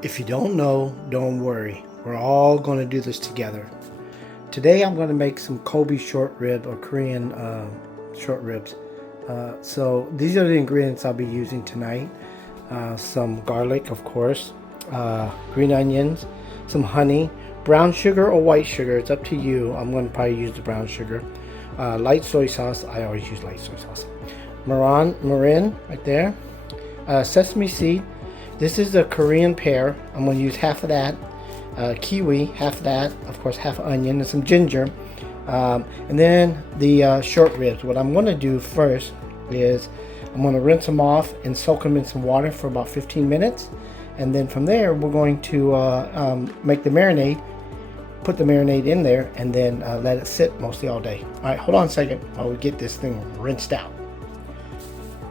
If you don't know, don't worry. We're all going to do this together. Today I'm going to make some Kobe short rib or Korean short ribs. So these are the ingredients I'll be using tonight. Some garlic, of course, green onions, some honey, brown sugar or white sugar. It's up to you. I'm going to probably use the brown sugar. Light soy sauce. I always use light soy sauce. Marin right there. Sesame seed. This is a Korean pear. I'm going to use half of that. Kiwi, half of that. Of course, half onion and some ginger. And then the short ribs. What I'm going to do first is I'm going to rinse them off and soak them in some water for about 15 minutes. And then from there, we're going to make the marinade. Put the marinade in there and then let it sit mostly all day. All right, hold on a second while we get this thing rinsed out.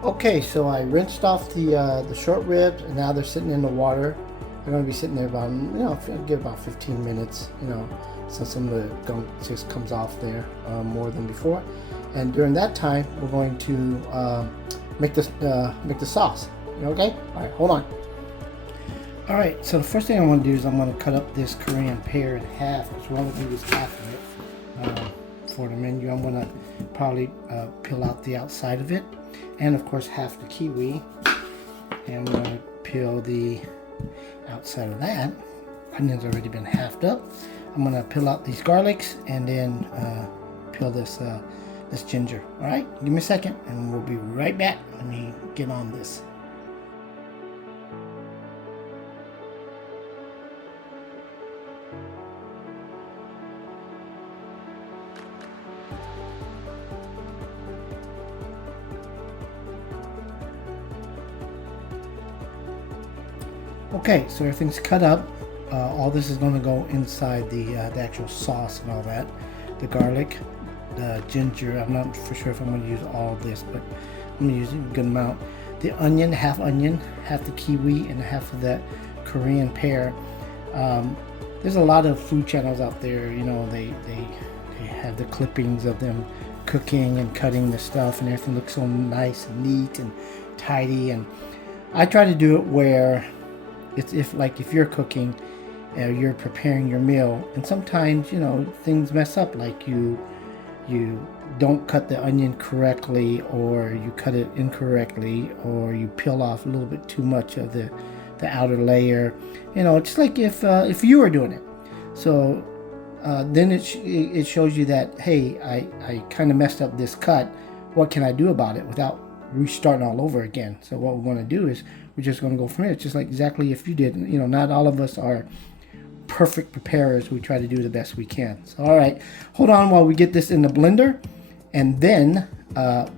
Okay, so I rinsed off the short ribs, and now they're sitting in the water. They're going to be sitting there about, give about 15 minutes, so some of the gunk just comes off there more than before. And during that time, we're going to make the sauce. Okay? All right, hold on. All right, so the first thing I want to do is I'm going to cut up this Korean pear in half. Because what I'm going to do is half of it for the menu. I'm going to probably peel out the outside of it. And of course half the kiwi, and I'm going to peel the outside of that. Onion's already been halved up. I'm going to peel out these garlics and then peel this ginger. All right, give me a second and we'll be right back. Let me get on this. Okay, so everything's cut up. All this is going to go inside the actual sauce and all that. The garlic, the ginger. I'm not for sure if I'm going to use all of this, but I'm going to use a good amount. The onion, half the kiwi, and half of that Korean pear. There's a lot of food channels out there. They have the clippings of them cooking and cutting the stuff, and everything looks so nice and neat and tidy. And I try to do it where it's if you're cooking, you're preparing your meal, and sometimes things mess up, like you don't cut the onion correctly, or you cut it incorrectly, or you peel off a little bit too much of the outer layer. Just like if you were doing it. So then it shows you that, hey, I kind of messed up this cut. What can I do about it without restarting all over again? So what we're going to do is we're just going to go from here. It's just like exactly if you did. Not all of us are perfect preparers. We try to do the best we can. So all right, hold on while we get this in the blender, and then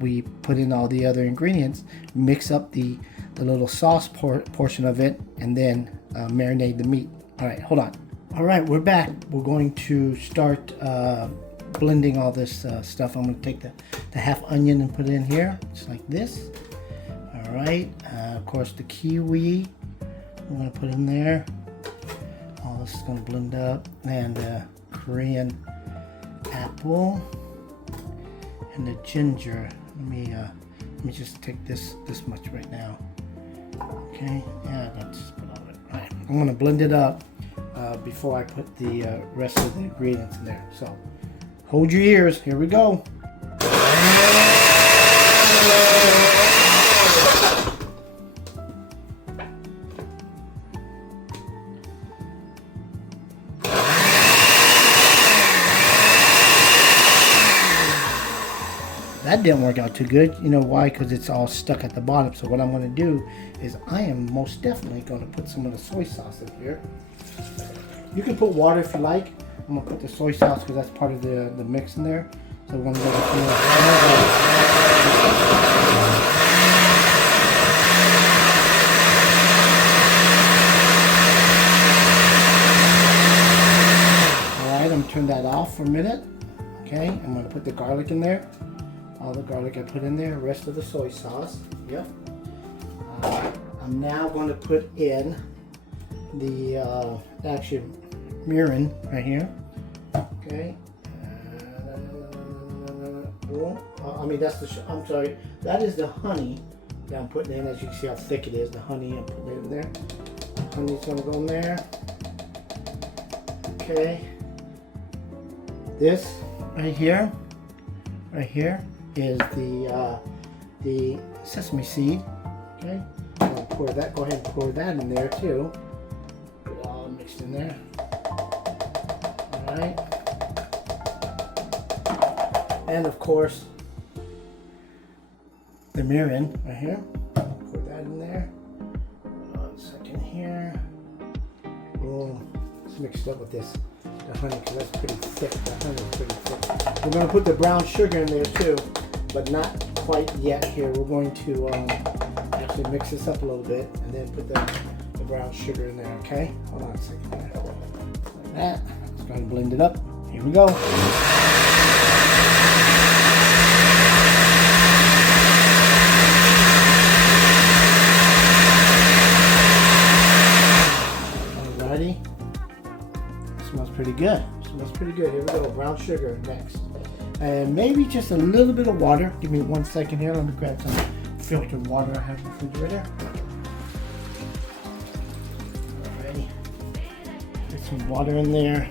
we put in all the other ingredients, mix up the little sauce portion of it, and then marinate the meat. All right, hold on. All right, we're back. We're going to start blending all this stuff. I'm going to take the half onion and put it in here, just like this. All right, of course the kiwi I'm going to put in there. All this is going to blend up, and the Korean apple and the ginger. Let me just take this much right now. Okay, yeah, that's just put all of it. All right, I'm going to blend it up before I put the rest of the ingredients in there. So hold your ears. Here we go. That didn't work out too good. You know why? Because it's all stuck at the bottom. So what I'm going to do is I am most definitely going to put some of the soy sauce in here. You can put water if you like. I'm going to put the soy sauce because that's part of the mix in there. So we're going to go with Alright, I'm going to turn that off for a minute. Okay, I'm going to put the garlic in there. All the garlic I put in there, rest of the soy sauce. Yep. I'm now going to put in the actually mirin right here. Okay. I'm sorry. That is the honey that I'm putting in. As you can see how thick it is, the honey I'm putting in there. honey's gonna go in there. Okay. This right here is the sesame seed. Okay. I'm gonna pour that. Go ahead and pour that in there too. Get it all mixed in there. All right. And of course, the mirin right here. Pour that in there. Hold on a second here. Boom. Let's mix it up with this, the honey, because that's pretty thick. The honey is pretty thick. We're going to put the brown sugar in there too, but not quite yet here. We're going to actually mix this up a little bit and then put the brown sugar in there, okay? Hold on a second here. Like that. Let's go ahead and blend it up. Here we go. Alrighty. Smells pretty good. Smells pretty good. Here we go. Brown sugar next. And maybe just a little bit of water. Give me 1 second here. Let me grab some filtered water I have in the refrigerator. Alrighty. Get some water in there.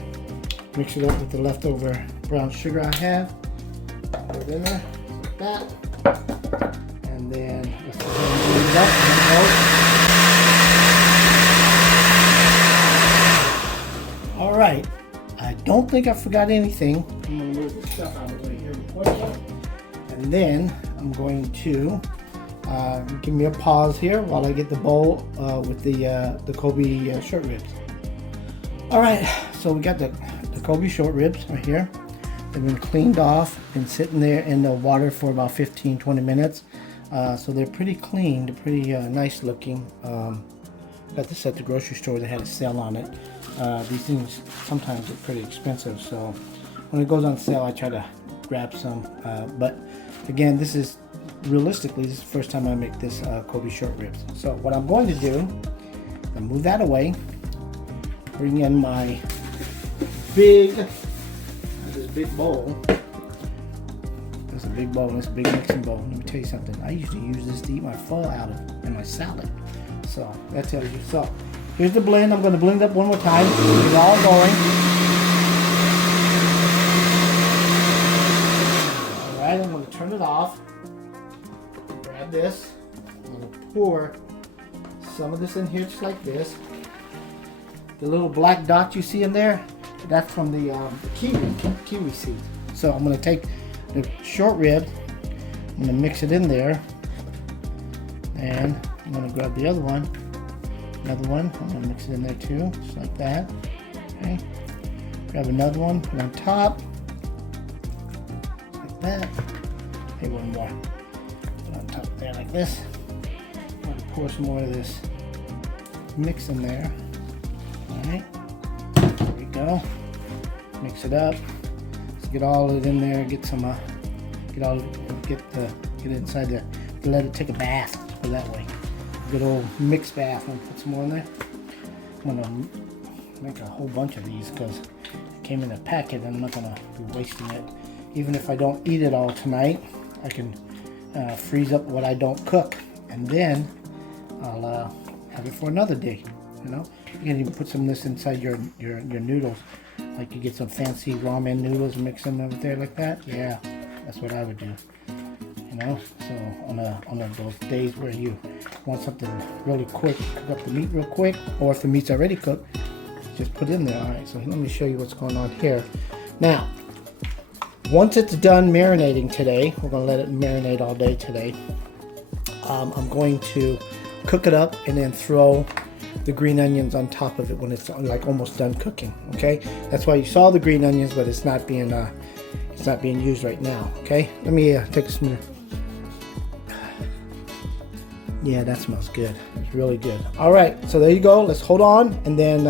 Mix it up with the leftover brown sugar I have. Put it in there. Like that. And then let's go ahead and blend it up. There we go. Alright, I don't think I forgot anything. I'm going to move this stuff out of the way here before that. And then I'm going to give me a pause here while I get the bowl with the Galbi short ribs. Alright, so we got the Galbi short ribs right here. They've been cleaned off and sitting there in the water for about 15-20 minutes. So they're pretty clean, they're pretty nice looking. Got this at the grocery store. They had a sale on it. These things sometimes are pretty expensive, so when it goes on sale I try to grab some, but again, this is realistically this is the first time I make this Galbi short ribs. So what I'm going to do, I'll move that away, bring in my this big bowl. That's a big bowl. That's a big mixing bowl. Let me tell you something, I usually use this to eat my pho out of in my salad, so that tells you. So here's the blend. I'm going to blend up one more time. Get it all going. Alright, I'm going to turn it off. Grab this. I'm going to pour some of this in here just like this. The little black dot you see in there, that's from the kiwi seeds. So I'm going to take the short rib, I'm going to mix it in there, and I'm going to grab the other one. Another one, I'm going to mix it in there too, just like that. Okay. Grab another one, put it on top, like that. Hey, one more. Put it on top there like this. I'm going to pour some more of this mix in there. Alright, there we go. Mix it up. Let's get all of it in there. Get some, get it inside there. Let it take a bath. Put it that way. Good old mixed bath. I'm gonna put some more in there. I'm gonna make a whole bunch of these because it came in a packet. I'm not gonna be wasting it. Even if I don't eat it all tonight, I can freeze up what I don't cook, and then I'll have it for another day. You know, you can even put some of this inside your noodles. Like you get some fancy ramen noodles and mix them over there like that. Yeah, that's what I would do. You know, so on those days where you want something really quick, cook up the meat real quick, or if the meat's already cooked, just put it in there. All right, so let me show you what's going on here. Now, once it's done marinating today, we're gonna let it marinate all day today. I'm going to cook it up and then throw the green onions on top of it when it's like almost done cooking. Okay, that's why you saw the green onions, but it's not being used right now. Okay, let me take a smell. Yeah, that smells good. It's really good. All right, so there you go. Let's hold on, and then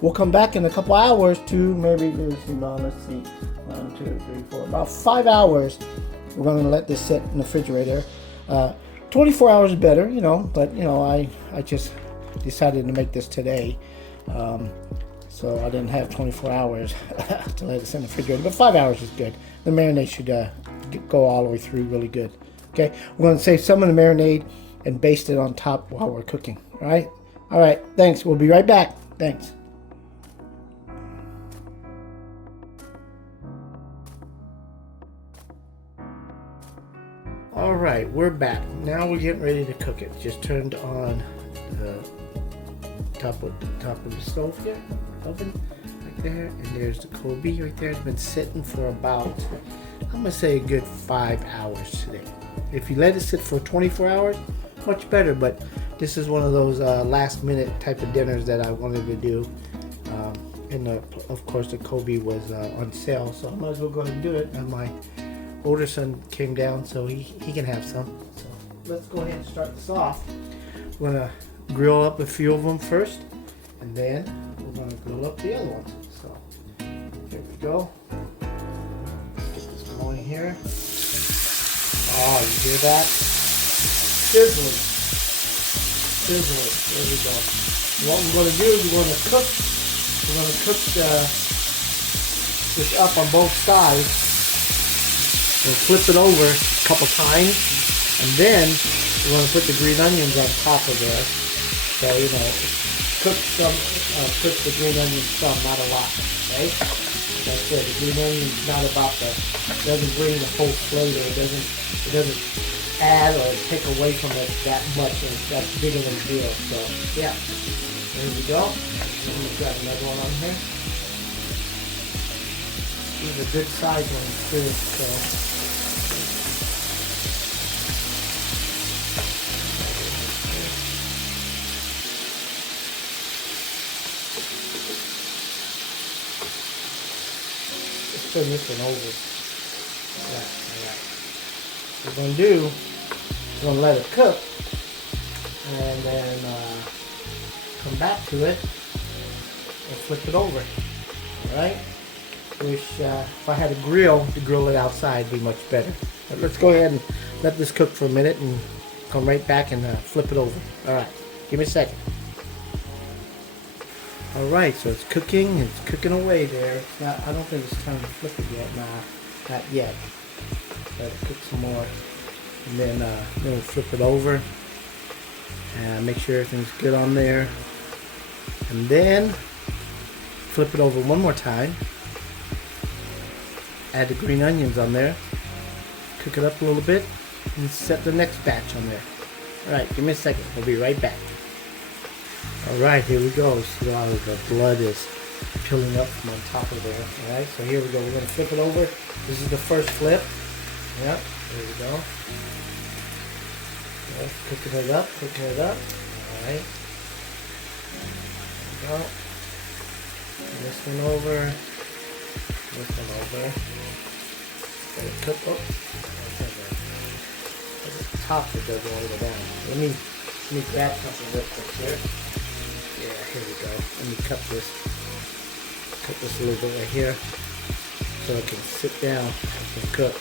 we'll come back in a couple hours to maybe, let's see, 1, 2, 3, 4, about 5 hours. We're going to let this sit in the refrigerator. 24 hours is better, you know, but you know, I just decided to make this today, so I didn't have 24 hours to let it sit in the refrigerator, but 5 hours is good. The marinade should go all the way through really good. Okay, we're going to save some of the marinade and baste it on top while we're cooking. All right, All right, thanks. We'll be right back. Thanks. All right, we're back. Now we're getting ready to cook it. Just turned on the top of the stove here, oven, right there, and there's the Kobe right there. It's been sitting for about, I'm gonna say, a good 5 hours today. If you let it sit for 24 hours, much better. But this is one of those last minute type of dinners that I wanted to do. And of course the Kobe was on sale, so I might as well go ahead and do it. And my older son came down, so he can have some. So let's go ahead and start this off. We're gonna grill up a few of them first, and then we're gonna grill up the other ones. So here we go. Let's get this going here. Oh, you hear that? Sizzling. Sizzling. There we go. What we're gonna do is we're gonna cook this up on both sides. We'll flip it over a couple times, and then we're going to put the green onions on top of there. So, you know, cook the green onions some, not a lot, right? Like I said, the green onions not about doesn't bring the whole flavor. It doesn't add or take away from it that much, and that's bigger than the deal. So, yeah, there we go. I'm going to grab another one on here. These are good size ones too, so. Let's turn this one over. Alright. What we're going to do, we're going to let it cook, and then come back to it and flip it over. Alright? Wish if I had a grill to grill it outside, it'd be much better. But let's go ahead and let this cook for a minute and come right back and flip it over. Alright, give me a second. Alright, so it's cooking away there. It's not, I don't think it's time to flip it yet. Nah, not yet. Let it cook some more. And then we'll flip it over and make sure everything's good on there. And then flip it over one more time. Add the green onions on there, cook it up a little bit, and set the next batch on there. Alright, give me a second, we'll be right back. Alright, here we go. See how the blood is peeling up from on top of there. Alright, so here we go. We're going to flip it over. This is the first flip. Yep, there we go. Yep, cooking it up. Alright. There we go. This one over. This one over. Let it cook. Oh, there's a top that goes all the way down. Let me grab something real quick here. Yeah, here we go. Let me cut this a little bit right here, so it can sit down and can cook.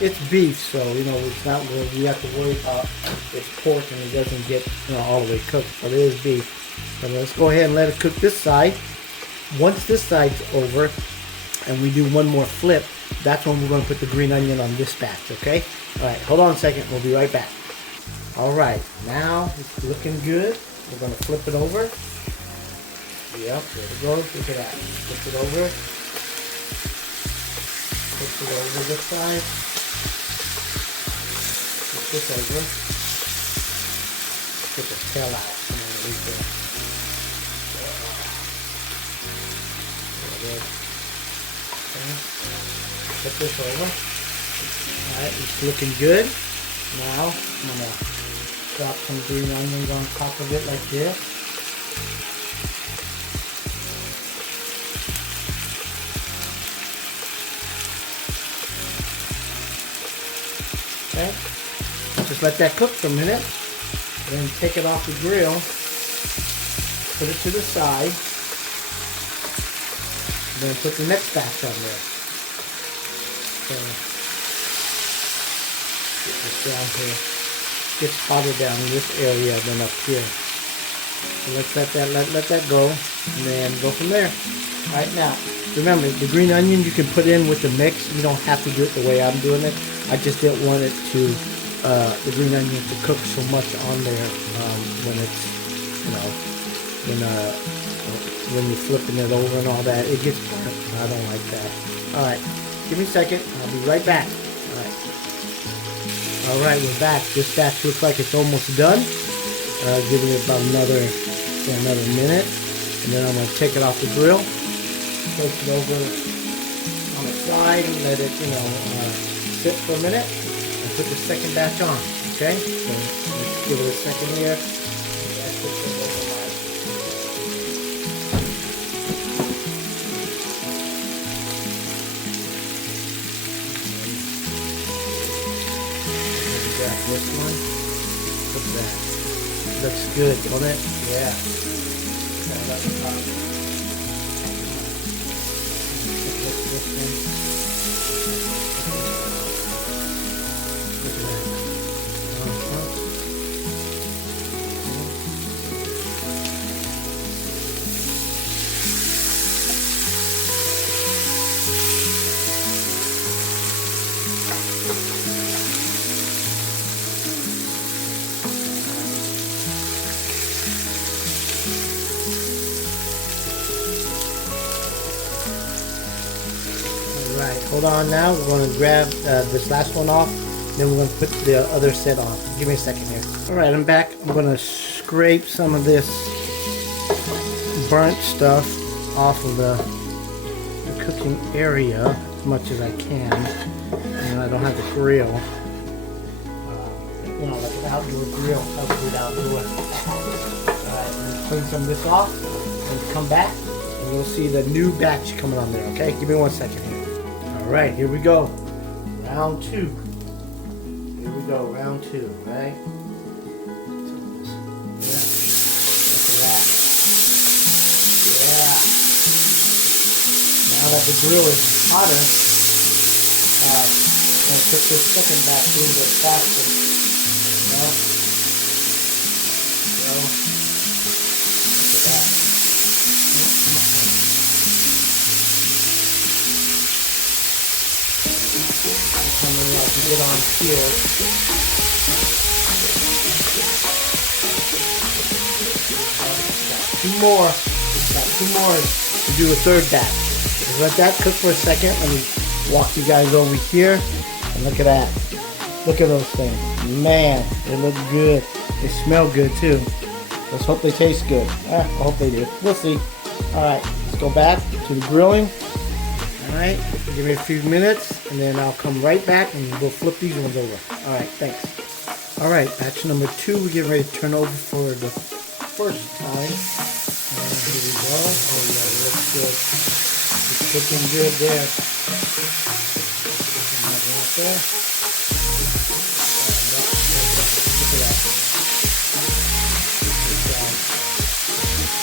It's beef, so you know it's not where we have to worry about it's pork and it doesn't get all the way cooked. But it is beef. So let's go ahead and let it cook this side. Once this side's over, and we do one more flip, that's when we're going to put the green onion on this batch, okay? Alright, hold on a second, we'll be right back. Alright, now it's looking good. We're going to flip it over. Yep, there it goes, look at that. Flip it over. Flip it over this side. Flip this over. Get the tail out from underneath there. There it is. Flip this over. Alright, it's looking good. Now I'm going to drop some green onions on top of it like this. Okay, just let that cook for a minute. Then take it off the grill. Put it to the side. Then put the next batch on there. So, get this down here. Gets hotter down in this area than up here. So let's let that go, and then go from there. All right, now remember the green onion you can put in with the mix. You don't have to do it the way I'm doing it. I just didn't want it to the green onion to cook so much on there when it's when you're flipping it over and all that. It gets burnt. I don't like that. Alright, give me a second. I'll be right back. Alright, we're back. This batch looks like it's almost done. Give it about another minute. And then I'm going to take it off the grill. Place it over on the side and let it, sit for a minute. And put the second batch on. Okay? So let's give it a second here. This one. Look at that. Looks good, doesn't it? Yeah. Look at that. Alright, hold on now. We're going to grab this last one off. Then we're going to put the other set on. Give me a second here. Alright, I'm back. I'm going to scrape some of this burnt stuff off of the cooking area as much as I can. And I don't have the grill. Like an outdoor grill. I'll do it outdoor. Alright, clean some of this off and come back. And you'll see the new batch coming on there, okay? Give me 1 second here. Alright, here we go. Round 2. Here we go, round 2, right? Yeah. Look at that. Yeah. Now that the grill is hotter, I'm going to cook this second batch a little bit faster. So, look at that. Get on here. Got two more to do a third batch. Just let that cook for a second. Let me walk you guys over here and look at that. Look at those things. Man, they look good. They smell good too. Let's hope they taste good. I hope they do. We'll see. Alright, let's go back to the grilling. Alright, give me a few minutes and then I'll come right back and we'll flip these ones over. Alright, thanks. Alright, batch number 2 we're getting ready to turn over for the first time. And here we go. Oh yeah, it looks good. It's cooking good there. Right there. Look at that.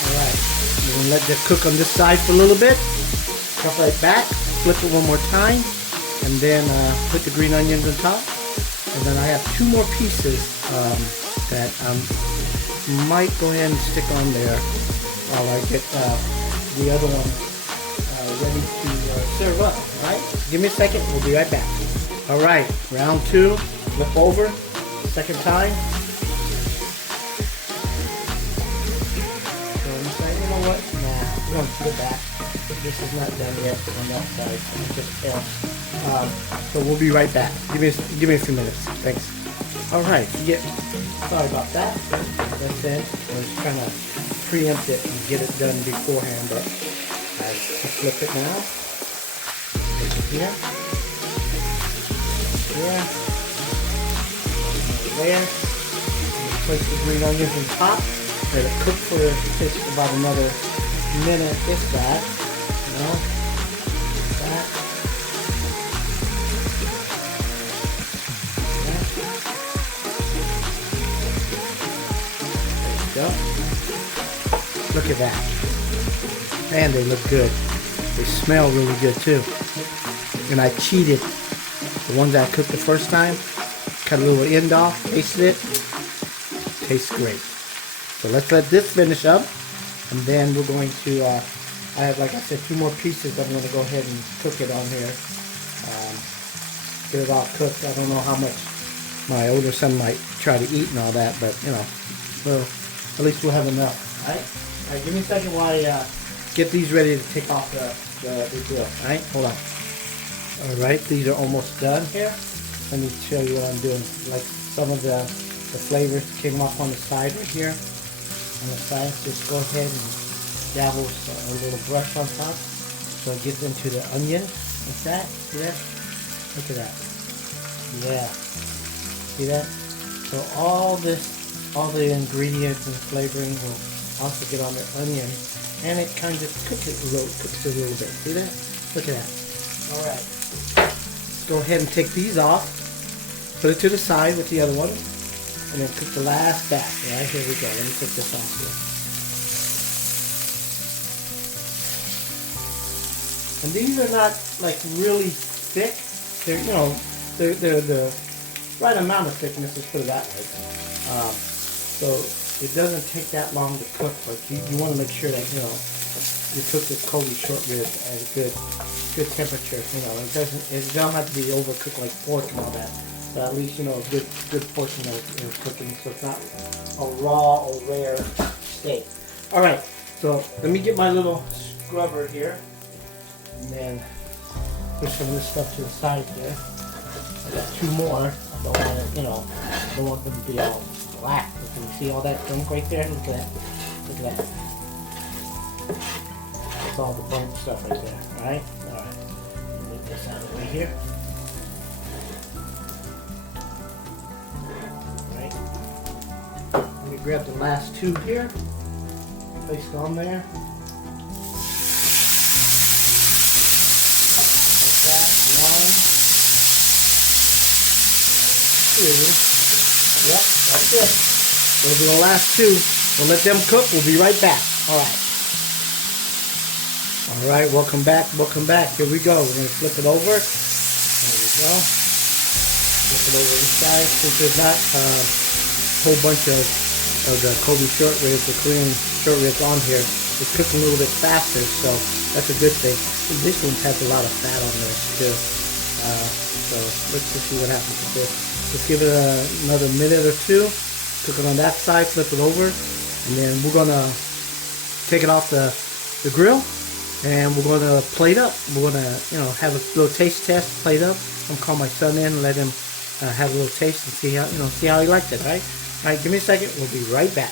Alright, we're going to let that cook on this side for a little bit. Come right back, flip it one more time, and then put the green onions on top. And then I have 2 more pieces that I might go ahead and stick on there while I get the other one ready to serve up. Alright, give me a second, we'll be right back. Alright, round 2, flip over, second time. So I'm saying, you know what? Nah, we're going to put it back. This is not done yet on that side, so we'll be right back. Give me a few minutes. Thanks. Alright, sorry about that. That's it. I was trying to preempt it and get it done beforehand, but I flip it now. Put it here. Here. There. Place the green onions on top. Let it cook for just about another minute, if that. That. There you go. Look at that. Man, they look good. They smell really good too. And I cheated. The ones I cooked the first time, cut a little end off, tasted it. Tastes great. So let's let this finish up, and then we're going to I have, like I said, 2 more pieces. I'm going to go ahead and cook it on here. Get it all cooked. I don't know how much my older son might try to eat and all that, but, well, at least we'll have enough, right? Alright, give me a second while I get these ready to take off the grill. Alright, hold on. Alright, these are almost done here. Let me show you what I'm doing. Like some of the flavors came off on the side right here. On the side, just go ahead and dabble a little brush on top so it gets into the onion. Like that. See that? Look at that. Yeah. See that? So all the ingredients and flavoring will also get on the onion, and it kind of cooks it a little bit. See that? Look at that. All right. Let's go ahead and take these off. Put it to the side with the other one, and then cook the last batch. All right, here we go. Let me put this off here. And these are not like really thick. They're they're the right amount of thickness. Let's put it that way. So it doesn't take that long to cook, but you want to make sure that you cook this Kobe short rib at a good temperature. It don't have to be overcooked like pork and all that, but at least a good portion of cooking, so it's not a raw or rare steak. All right, so let me get my little scrubber here, and then put some of this stuff to the side here. I got two more. I don't want them to be all black. Can you see all that gunk right there? Look at that. Look at that. That's all the burnt stuff right there. Alright? Alright. Move this out of the way here. Alright. Let me grab the last two here. Place it on there. Like that. One. Two. Yep, that's it. Those are the last two. We'll let them cook. We'll be right back. Alright. Alright, welcome back. Welcome back. Here we go. We're going to flip it over. There we go. Flip it over this side. Since there's not a whole bunch of the Kobe short ribs, the Korean short ribs on here, it's cooking a little bit faster, so that's a good thing. And this one has a lot of fat on there too. So let's just see what happens with this. Just give it another minute or two. Cook it on that side, flip it over, and then we're gonna take it off the grill, and we're gonna plate up. We're gonna have a little taste test, plate up. I'm gonna call my son in and let him have a little taste and see how he liked it. All right, give me a second. We'll be right back.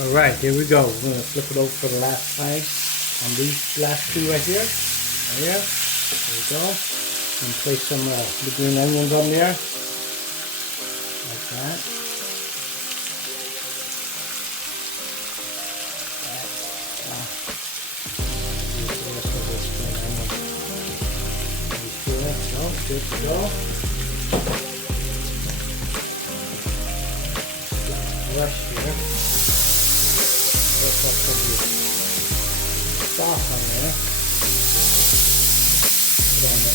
All right, here we go. We're gonna flip it over for the last time on these last two right here. Right here. There we go. And place some the green onions on there. Like that. Good to go. Brush here. Brush up some of the sauce on there. Put on the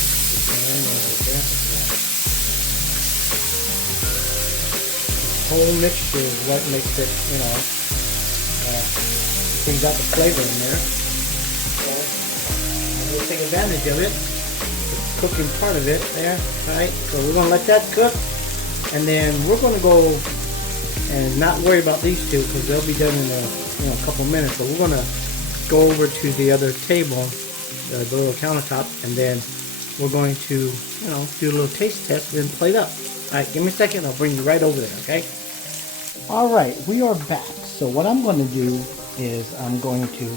onion right there. This whole mixture is what makes it, brings out the flavor in there. So, I'm going to take advantage of it. Cooking part of it there. Alright, so we're going to let that cook, and then we're going to go and not worry about these two because they'll be done in a couple minutes, but we're going to go over to the other table, the little countertop, and then we're going to do a little taste test and then plate up. Alright, give me a second, I'll bring you right over there, okay? Alright, we are back. So what I'm going to do is I'm going to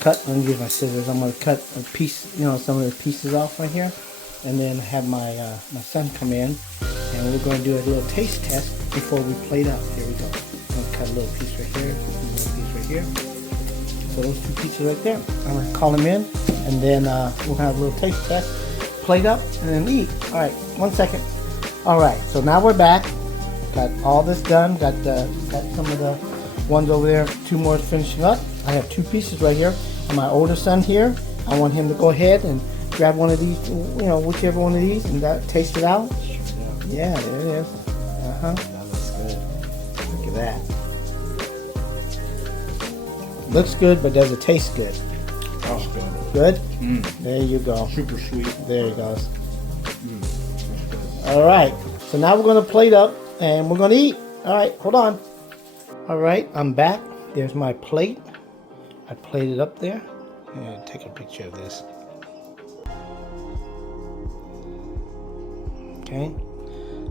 cut, let me use my scissors. I'm going to cut a piece, some of the pieces off right here, and then have my my son come in, and we're going to do a little taste test before we plate up. Here we go. I'm going to cut a little piece right here, a little piece right here. So those two pieces right there. I'm going to call them in, and then we'll have a little taste test, plate up, and then eat. All right, 1 second. All right, so now we're back. Got all this done. Got some of the ones over there. Two more finishing up. I have two pieces right here. And my older son here, I want him to go ahead and grab one of these, whichever one of these, and taste it out. Yeah, there it is. That looks good. Look at that. Looks good, but does it taste good? Oh, good. Good? Mm. There you go. Super sweet. There it goes. All right. So now we're going to plate up, and we're going to eat. All right, hold on. All right, I'm back. there's my plate. I plated up there. And take a picture of this. Okay,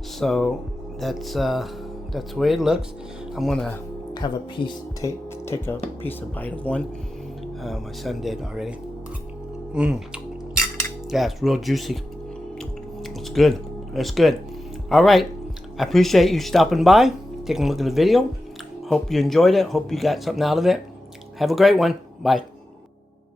so that's the way it looks. I'm gonna have a piece, take a piece of bite of one. My son did already. Yeah, it's real juicy. It's good. It's good. All right. I appreciate you stopping by, taking a look at the video. Hope you enjoyed it. Hope you got something out of it. Have a great one. Bye.